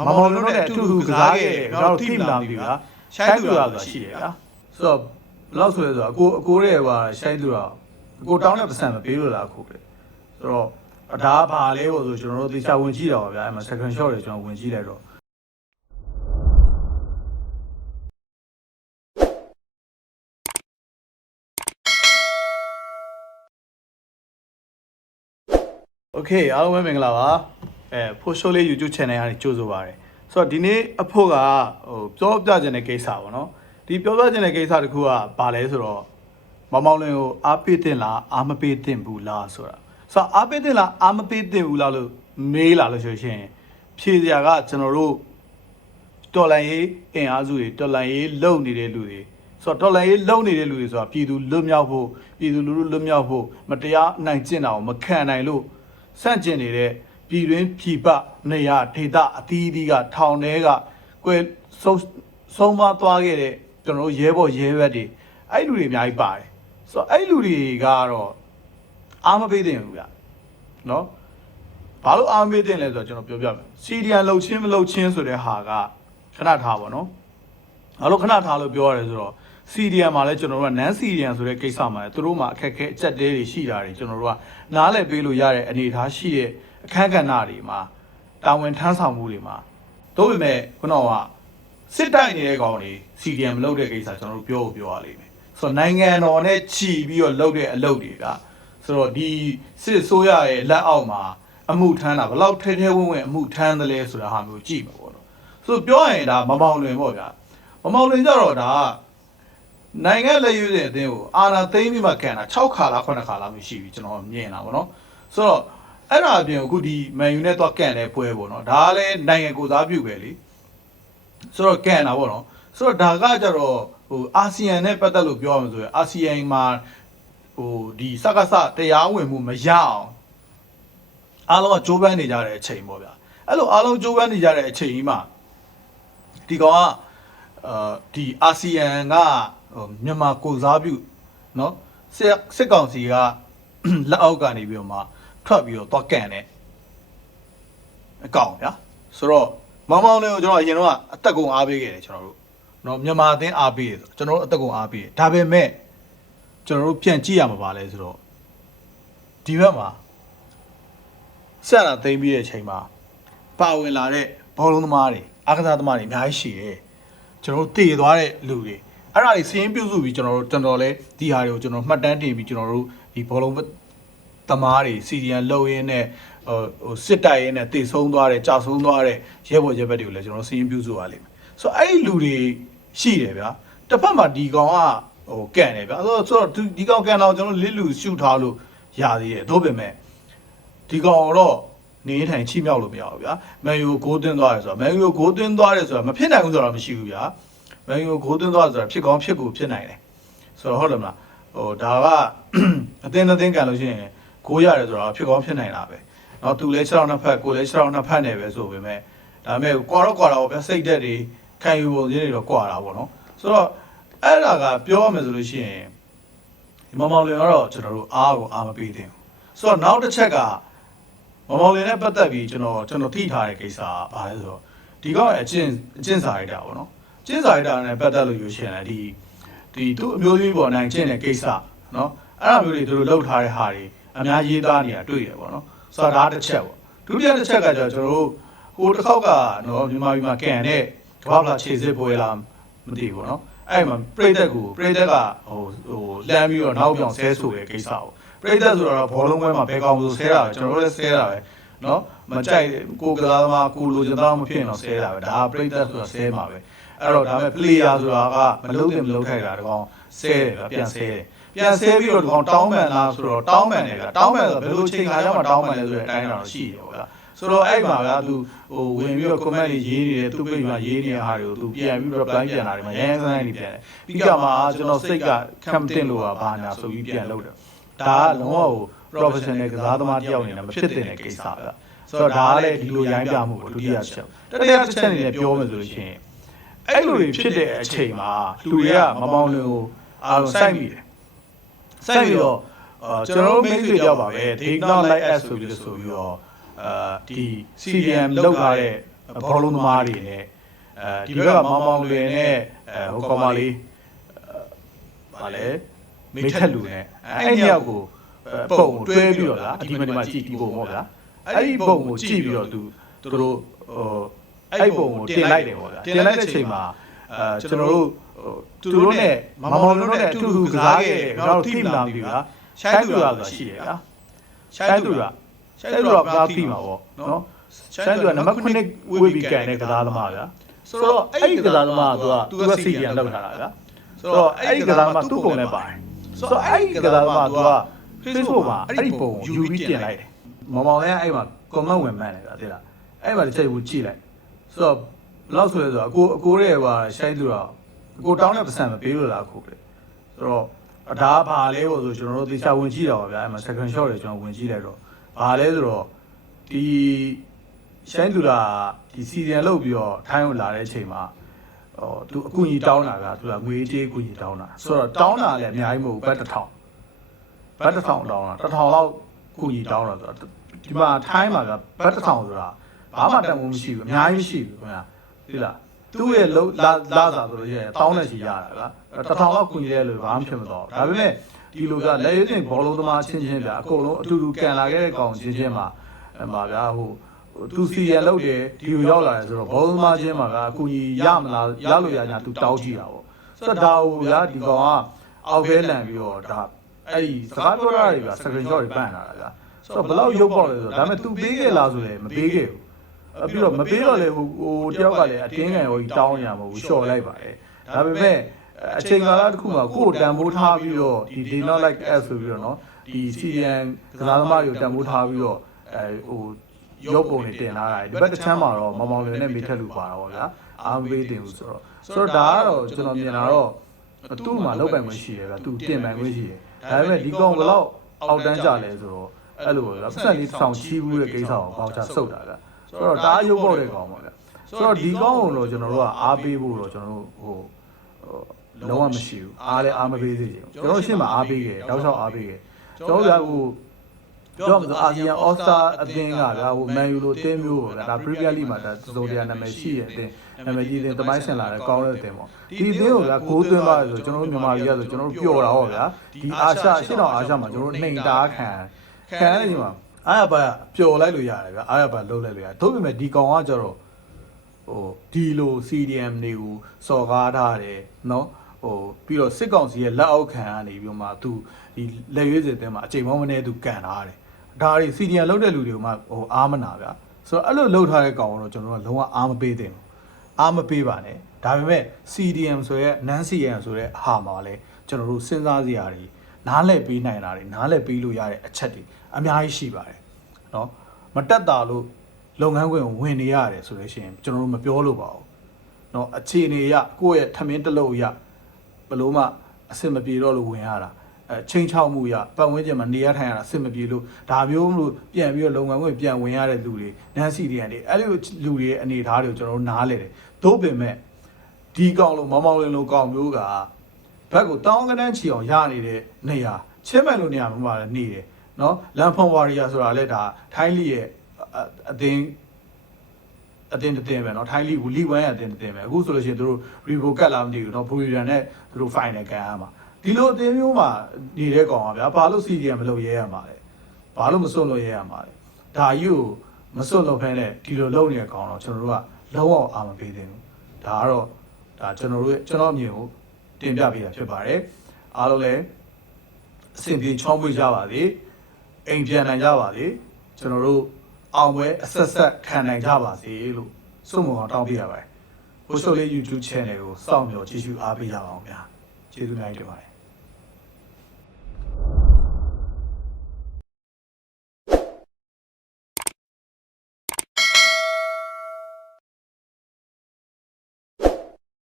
မမောင်လုံးနဲ့အတူတူကစားခဲ့ကျွန်တော်တို့သိမလားမသိဘူးလားရှိုင်းသူရဆိုတာရှိတယ်ဗျာဆိုတော့ဘယ်လောက်ဆိုလဲဆိုတော့အကိုရဲ့ဟာရှိုင်းသူရကိုတောင်းတဲ့ပတ်စံမပေးလို့လားအခုလေဆိုတော့ဒါကဘာလဲဆိုကျွန်တော်တို့သေချာဝင်ကြည့်တော့ဗျာအဲ့မှာ second shot တွေကျွန်တော်ဝင်ကြည့်လိုက်တော့โอเคအားလုံးပဲမင်္ဂလာပါဖိုးရှိုးလေး YouTube channel ကနေကြိုဆိုပါရစေဆိုတော့ဒီနေ့အဖို့ကပြောပြခြင်းတဲ့ကိစ္စပေါ့နော်ဒီပြောပြခြင်းတဲ့ကိစ္စတခုကဘာလဲဆိုတော့မောင်မောင်လင်းကိုအားပေးတင်လားအားမပေးတင်ဘူးလားဆိုတာဆိုတော့အားပေးတင်လားအားမပေးတင်ဘူးလားလို့မေးလာလို့ဆိုရှင်ဖြေစရာကကျွန်တော်တို့တော်လန်ရေးအင်အားစုတွေတော်လန်ရေးလုံနေတဲ့လူတွေဆိုတော့တော်လန်ရေးလုံနေတဲ့လူတွေဆိုတာပြည်သူလွတ်မြောက်ဖို့ပြည်သူလူထုလွတ်မြောက်ဖို့မတရားနိုင်ကျင့်တာကိုမခံနိုင်လို့စန့်ကျင်နေတဲ့ပြည်တွင်းပြည်ပနေရာဒေသအသီးသီးကထောင်ထဲကကွယ်ဆုံးမသွားခဲ့တဲ့ကျွန်တော်တို့ရဲဘော်ရဲဘက်တွေအဲ့လူတွေအများကြီးပါတယ်ဆိုတော့အဲ့လူတွေကတော့အားမပေးသင့်ဘူးဗျနော်ဘာလို့အားမပေးသင့်လဲဆိုတော့ကျွန်တော်ပြောပြမယ်စီဒီယန်လှုပ်ချင်းမလှုပ်ချင်းဆိုတဲ့ဟာကခဏထားပါနော်ဘာလို့ခဏထားလို့ပြောရတယ်ဆိုတော့စီဒီယန်မှာလည်းကျွန်တော်တို့ကနန်းစီဒီယန်ဆိုတဲ့ကိစ္စမှာလည်းသူတို့မှာအခက်အခဲအကျက်တဲတွေရှိတာတွေကျွန်တော်တို့ကနားလည်ပေးလို့ရတဲ့အနေအထားရှိတဲ့အခန်းကဏ္ဍတွေမှာတာဝန်ထမ်းဆောင်မှုတွေမှာတို့ပေမဲ့ခုနကစစ်တိုက်နေတဲ့ကောင်တွေ CDM မလုပ်တဲ့ကိစ္စကျွန်တော်တို့ပြောရလိမ့်မယ်ဆိုတော့နိုင်ငံတော်နဲ့ချီပြီးတော့လုပ်တဲ့အလုပ်တွေကဆိုတော့ဒီစစ်ဆိုးရရဲ့လက်အောက်မှာအမှုထမ်းတာဘယ်လောက်ထဲထဲဝင်ဝင်အမှုထမ်းသလဲဆိုတာဟာမျိုးကြည့်မှာပေါ့နော်ဆိုတော့ပြောရင်ဒါမမောင်လွင်ပေါ့ဗျာမမောင်လွင်ကြတော့ဒါနိုင်ငံလက်ရွေးတဲ့အတင်းကိုအာဏာသိမ်းပြီးမှကန်တာ6ခါလား9ခါလားမရှိဘူးကျွန်တော်မြင်တာပေါ့နော်ဆိုတော့အဲ့ဒါအပြင်အခုဒီမန်ယူနဲ့တော့ကန်တဲ့ပွဲပေါ့နော်ဒါကလည်းနိုင်ငံကိုစားပြုပဲလေဆိုတော့ကန်တာပေါ့နော်ဆိုတော့ဒါကကြတော့ဟိုအာဆီယံနဲ့ပတ်သက်လို့ပြောရမှာဆိုရင်အာဆီယံမှာဟိုဒီစကားစတရားဝင်မှုမရအောင်အားလုံးကကြိုးပမ်းနေကြတဲ့အချိန်ပေါ့ဗျာအဲ့လိုအားလုံးကြိုးပမ်းနေကြတဲ့အချိန်ကြီးမှာဒီကောင်ကဒီအာဆီယံကမြန်မာကိုစားပြုเนาะစစ်ကောင်စီကလက်အောက်ကနေပြီးတော့မှထွက်ပြီးတော့သွားကန်တယ်အကောင်ဗျာဆိုတော့မောင်မောင်လေးကိုကျွန်တော်အရင်တော့အသက်ကုန်အားပေးခဲ့တယ်ကျွန်တော်တို့เนาะမြန်မာအသင်းအားပေးတယ်ကျွန်တော်တို့အသက်ကုန်အားပေးတယ်ဒါပေမဲ့ကျွန်တော်တို့ပြန်ကြည့်ရမှာပါလဲဆိုတော့ဒီဘက်မှာဆက်လာသိမ်းပြီးတဲ့အချိန်မှာပါဝင်လာတဲ့ဘောလုံးသမားတွေအားကစားသမားတွေအများကြီးရှိတယ်ကျွန်တော်တို့တည်သွားတဲ့လူတွေအဲ့ဒါတွေစီးရင်ပြုစုပြီးကျွန်တော်လဲဒီဟာတွေကိုကျွန်တော်မှတ်တမ်းတင်ပြီးကျွန်တော်တို့ဒီဘောလုံးသမားတွေစီဒီယန်လှုပ်ရင်းနဲ့ဟိုစစ်တိုက်ရင်းနဲ့တည်ဆုံးသွားတယ်ကြာဆုံးသွားတဲ့ရဲဘော်ရဲဘက်တွေကိုလည်းကျွန်တော်စီးရင်ပြုစုရလိမ့်မယ်ဆိုတော့အဲ့ဒီလူတွေရှိတယ်ဗျာတစ်ဖက်မှာဒီကောင်ကဟိုကန်တယ်ဗျာဆိုတော့ဒီကောင်ကန်တော့ကျွန်တော်လစ်လူရှုထားလို့ရသေးတယ်တို့ပေမဲ့ဒီကောင်တော့နေထိုင်ချိမြောက်လို့မရဘူးဗျာမန်ယူကိုဂိုးသွင်းသွားတယ်ဆိုတော့မန်ယူကိုဂိုးသွင်းသွားတယ်ဆိုတာမဖြစ်နိုင်ဘူးဆိုတာမရှိဘူးဗျာမန်ယူကိုဂိုးသွင်းသွားဆိုတာဖြစ်ကောင်းဖြစ်ကိုဖြစ်နိုင်တယ်ဆိုတော့ဟုတ်တယ်မလားဟိုဒါကအသင်းကန်လို့ရှိရင်ဂိုးရတယ်ဆိုတာဖြစ်ကောင်းဖြစ်နိုင်တာပဲเนาะသူလဲ6နှစ်ဖက်ကိုလဲ6နှစ်ဖက်နေပဲဆိုပေမဲ့ဒါပေမဲ့ကွာတော့ဗျာစိတ်သက်တွေခံယူပုံရင်းတွေတော့ကွာတာပေါ့နော်ဆိုတော့အဲ့ဒါကပြောရမယ်ဆိုလို့ရှိရင်ဒီမောင်မောင်လင်ကတော့ကျွန်တော်တို့အားကိုအားမပေးသင့်ဘူးဆိုတော့နောက်တစ်ချက်ကမောင်မောင်လင်နဲ့ပတ်သက်ပြီးကျွန်တော်သိထားတဲ့ကိစ္စကဘာလဲဆိုတော့ဒီကောင်အကျင့်စာရိုက်တာပေါ့နော်ကျင့်စာရိုက်တာနဲ့ပတ်သက်လို့ယူရှင်လဲဒီသူ့အမျိုးသမီးပေါ်နိုင်ကျင့်တဲ့ကိစ္စနော်အဲ့ဒါမျိုးတွေတို့လောက်ထားတဲ့ဟာတွေအများရေးသားနေတာတွေ့ရပေါ့နော်ဆိုတော့ဒါတစ်ချက်ပေါ့ဒုတိယတစ်ချက်ကကျတော့ကျွန်တော်တို့ဟိုတစ်ခေါက်ကနော်မြန်မာပြည်မှာကန်တဲ့ကမ္ဘာ့ဖလားခြေစစ်ပွဲလားမသိဘူးနော်အဲ့မှာပရိသတ်ကဟိုလမ်းပြီးတော့နောက်ပြောင်ဆဲဆိုတဲ့ကိစ္စပေါ့ပရိသတ်ဆိုတော့ဘောလုံးပွဲမှာဘယ်ကောင်ဆိုဆဲတာပဲကျွန်တော်တို့လည်းဆဲတာပဲနော်မကြိုက်ကိုကစားသမားကိုလိုချင်တော့မဖြစ်ရင်တော့ဆဲတာပဲဒါကပရိသတ်ဆိုတာဆဲမှာပဲအဲ့တော့ဒါပေမဲ့ player ဆိုတာကမလုံးတင်မလုံးထိုက်တာတကောင်ဆဲတယ်ဗျပြန်ဆဲပြီးတော့ဒီကောင်တောင်းပန်လားဆိုတော့တောင်းပန်တယ်ဗျတောင်းပန်ဆိုဘယ်လိုချိန်ခါရောက်မှတောင်းပန်လဲဆိုတဲ့အတိုင်းတော့ရှိတယ်ပေါ့ဗျဆိုတော့အဲ့မှာဗျသူဟိုဝင်ပြီးတော့ comment တွေရေးနေတယ်သူပိတ်မှာရေးနေတဲ့ဟာတွေကိုသူပြန်ပြီးတော့ reply ပြန်လာတယ်မှာရန်စမ်းနေပြန်တယ်ပြီးကြမှာကျွန်တော်စိတ်ကခံမတင်လို့ဘာညာဆိုပြီးပြန်လုပ်တယ်ဒါကလုံးဝ professional ကစားသမားတယောက်အနေနဲ့မဖြစ်တဲ့ကိစ္စဗျဆိုတော့ဒါကလည်းဒီလိုရိုင်းပြမှုကိုဒုတိယချက်တတိယတစ်ချက်အနေနဲ့ပြောမယ်ဆိုလို့ရှိရင်အဲ့လိုတွေဖြစ်တဲ့အချိန်မှာလူတွေကမမောင်လင်ကိုအားလုံးစိုက်မိတယ်စိုက်ပြီးတော့ကျွန်တော်တို့မိတ်ဆွေကြောက်ပါပဲ data like as ဆိုပြီးတော့ဒီ CDM လောက်ထားတဲ့ ဘောလုံးသမားတွေနဲ့ဒီဘက်ကမောင်မောင်လွယ်နဲ့ဟိုကောင်မလေးဗာလဲမိထက်လူနဲ့အဲ့ညောက်ကိုပုံကိုတွဲပြီးတော့လားဒီမှာကြည့်ဒီပုံပေါ့ဗျာအဲ့ဒီပုံကိုကြည့်ပြီးတော့သူတို့အဲ့ပုံကိုတင်လိုက်တယ်ပေါ့ဗျာတင်လိုက်တဲ့အချိန်မှာကျွန်တော်တို့သူတို့နဲ့မောင်မောင်လွယ်နဲ့အတူတူကစားခဲ့တယ်ကျွန်တော်တို့သိမလားမသိဘူးဗျာရှိုင်းသူရဆိုတာရှိတယ်ဗျာရှိုင်းသူရကစားသိမှာပေါ့နော်ရှိုင်းသူကနံပါတ်9ဝေးပြီးကန်တဲ့ကစားသမားဗျာဆိုတော့အဲ့ဒီကစားသမားကသူကစီပြန်လောက်ထားတာဗျာဆိုတော့အဲ့ဒီကစားသမားသူ့ပုံနဲ့ပါတယ်ဆိုတော့အဲ့ဒီကစားသမားသူက Facebook မှာအဲ့ဒီပုံကိုယူပြီးတင်လိုက်တယ်မောင်မောင်လည်းအဲ့မှာ comment ဝင်မှန်းတယ်ဗျာသိလားအဲ့မှာတစ်ချက်ကိုကြည့်လိုက်ဆိုတော့ဘယ်လောက်ဆိုလဲဆိုတော့အကိုရဲ့ဟိုရှိုင်းသူတော့အကိုတောင်းတဲ့ပတ်စံမပေးလို့လားအခုလေဆိုတော့ဒါကဘာလဲပေါ့ဆိုကျွန်တော်တို့သေချာဝင်ကြည့်တော့ဗျာအဲ့မှာ second shot တွေကျွန်တော်ဝင်ကြည့်လိုက်တော့ဘာလဲဆိုတော့ဒီရှိုင်းသူကဒီစီရီယံလောက်ပြီးတော့ထိုင်းကိုလာတဲ့အချိန်မှာသူအကူကြီးတောင်းတာကသူကငွေကြေးအကူကြီးတောင်းတာဆိုတော့တောင်းတာလည်းအများကြီးမဟုတ်ဘတ်1000တောင်းတာ1000လောက်ကူကြီးတောင်းတာဆိုတော့ဒီမှာထိုင်းမှာကဘတ်1000ဆိုတာဘာမှတန်ဖိုးမရှိဘူးအများကြီးမရှိဘူးခင်ဗျာသိလားသူ့ရဲ့လာစာဆိုလို့ရှိရင်တောင်းတဲ့စီရတာက1000လောက်ကူကြီးလဲလို့ဘာမှဖြစ်မတော့ဒါပေမဲ့ဒီလိုကလက်ရွေးတင်ဘောလုံးသမားချင်းချင်းဗျာအကုန်လုံးအတူတူကန်လာခဲ့တဲ့ကောင်ချင်းချင်းမှာဗျာဟိုသူစီရလောက်တယ်ဒီလိုရောက်လာတယ်ဆိုတော့ဘောလုံးသမားချင်းမှာကအကူကြီးရမလားရလို့ရညာသူတောင်းကြည့်တာပေါ့ဆိုတော့ဒါဟိုဗျာဒီကောင်ကအောက်ခဲလန်ပြီးတော့ဒါအဲ့ဒီစကားပြောတာတွေက second shot တွေပန့်လာတာဗျာဆိုတော့ဘယ်လောက်ရုပ်ပေါက်လဲဆိုတော့ဒါပေမဲ့သူပေးခဲ့လားဆိုလည်းမပေးခဲ့ဘူးပြီးတော့မပေးတော့လေဟိုတယောက်ကလည်းအတင်းကန်ဟိုကြီးတောင်းရမှာမဟုတ်ဘူးလျှော်လိုက်ပါတယ်ဒါပေမဲ့အချိန်ကာလတစ်ခုမှာကိုယ်တန်ဖိုးထားပြီးတော့ဒီ day not like us ဆိုပြီးတော့เนาะဒီ CN ကစားသမားတွေကိုတန်ဖိုးထားပြီးတော့ဟိုရုပ်ပုံတွေတင်လာတာဒီဘက်တစ်ချမ်းမှာတော့မောင်မောင်လွယ်နဲ့မိထက်လူပါတာပေါ့ဗျာအားမပေးတင်ဘူးဆိုတော့ဒါကတော့ကျွန်တော်မြင်လာတော့သူ့မှာလောက်ပိုင်ခွင့်ရှိတယ်ဗျာသူတင်ပိုင်ခွင့်ရှိတယ်ဒါပေမဲ့ဒီကောင်ဘယ်လောက်အောက်တန်းကြလဲဆိုတော့အဲ့လိုပဲဗျာပတ်စံလေးဆောင်ချီးဘူးတဲ့ကိစ္စကိုပေါချဆုတ်တာဗျာဆိုတော့ဒါရုပ်ပေါက်တဲ့ကောင်ပါဗျာဆိုတော့ဒီကောင်ကိုတော့ကျွန်တော်တို့ကအားပေးဖို့တော့ကျွန်တော်တို့ဟိုလုံးဝမရှိဘူးအားလည်းအားမပေးသေးဘူးကျွန်တော်ရှင်းမှာအားပေးခဲ့တောက်လျှောက်အားပေးခဲ့ကျွန်တော်တို့ကဟိုကြောက်အာဆီယံအော်စတာအသင်းကဗျာဟိုမန်ယူလိုအသင်းမျိုးပေါ့ဗျာဒါပရီးမီးယားလိမှာဒါစုံတရားနာမည်ရှိတဲ့အသင်းနာမည်ကြီးတဲ့တမိုင်းဆင်လာတဲ့ကောင်းတဲ့အသင်းပေါ့ဒီအသင်းကိုဗျာဂိုးသွင်းသွားတယ်ဆိုကျွန်တော်တို့မြန်မာပြည်ကဆိုကျွန်တော်တို့ပျော်တာဟောဗျာဒီအာရှအရှေ့တောင်အာရှမှာကျွန်တော်တို့နှိမ်တာခံရနေမှာအားရပါပျော်လိုက်လို့ရတယ်ဗျာအားရပါလှုပ်လိုက်လို့ရတယ်သို့ပေမဲ့ဒီကောင်ကကျတော့ဟိုဒီလို CDM တွေကိုစော်ကားထားတယ်နော်ဟိုပြီးတော့စစ်ကောင်စီရဲ့လက်အောက်ခံကနေပြီးမှသူဒီလက်ရွေးစင်တဲ့မှာအချိန်မောင်းမနေသူကန်ထားတယ်ဒါတွေ CDM လောက်တဲ့လူတွေကိုမှဟိုအားမနာဗျာဆိုတော့အဲ့လိုလောက်ထားတဲ့ကောင်တော့ကျွန်တော်တို့ကလုံးဝအားမပေးသင့်ဘူးအားမပေးပါနဲ့ဒါပေမဲ့ CDM ဆိုရဲ non CDM ဆိုရဲဟာမှာလဲကျွန်တော်တို့စဉ်းစားစရာတွေနားလည်ပေးနိုင်တာတွေနားလည်ပေးလို့ရတဲ့အချက်တွေအများကြီးရှိပါတယ်เนาะမတက်တာလို့လုပ်ငန်းခွင်ဝင်နေရတယ်ဆိုလို့ရှိရင်ကျွန်တော်တို့မပြောလို့ပါဘူးเนาะအခြေအနေရကိုယ့်ရဲ့ထမင်းတစ်လုံးရဘလို့မှအဆင်မပြေတော့လို့ဝင်ရတာချိန်ချောက်မှုရပတ်ဝန်းကျင်မှာနေရထိုင်ရတာအဆင်မပြေလို့ဒါမျိုးမလို့ပြန်ပြီးတော့လုပ်ငန်းခွင်ပြန်ဝင်ရတဲ့လူတွေနန်းစီတွေကနေအဲ့လိုလူတွေရဲ့အနေအထားတွေကိုကျွန်တော်တို့နားလဲတယ်သို့ပင်မဲ့ဒီကောင်လို့မောင်မောင်လင်းလို့ကောင်မျိုးကဘက်ကိုတောင်းကနန်းချီအောင်ရနေတဲ့နေရာချင်းမဲ့လို့နေရာမှာလည်းနေတယ်နော်လန်ဖွန်ဝါရီယာဆိုတာလည်းဒါထိုင်းလီရဲ့အသင်းပဲเนาะထိုင်းလီဘူးလီဝမ်ရဲ့အသင်းပဲအခုဆိုလို့ရှိရင်တို့ရီဘိုကတ်လာမသိဘူးเนาะဘူရီရန်နဲ့တို့ final ကန်ရမှာဒီလိုအသင်းမျိုးမှာနေတဲ့ကောင်ကဗျာဘာလို့ CDM မလုပ်ရဲရမှာလဲဘာလို့မစွန့်လို့ရဲရမှာလဲဒါကြီးကိုမစွန့်လို့ဖဲနဲ့ဒီလိုလုပ်နေတဲ့ကောင်တော့ကျွန်တော်တို့ကလုံးဝအာမပေးသင့်ဘူးဒါကတော့ဒါကျွန်တော်အမြင်ကိုတင်ပြပေးတာဖြစ်ပါတယ်အားလုံးလည်းအဆင်ပြေချောင်းပွေကြပါစေအိမ်ပြန်နိုင်ကြပါစေကျွန်တော်တို့အောင်ပွဲအဆက်ခံနိုင်ကြပါစေလို့ဆုမွန်အောင်တောင်းပေးရပါတယ်ဘိုးဆိုလေး YouTube channel ကိုစောင့်မျှော်ကြည့်ရှုအားပေးကြပါအောင်ဗျာကျေးဇူးများတင်ပါတယ်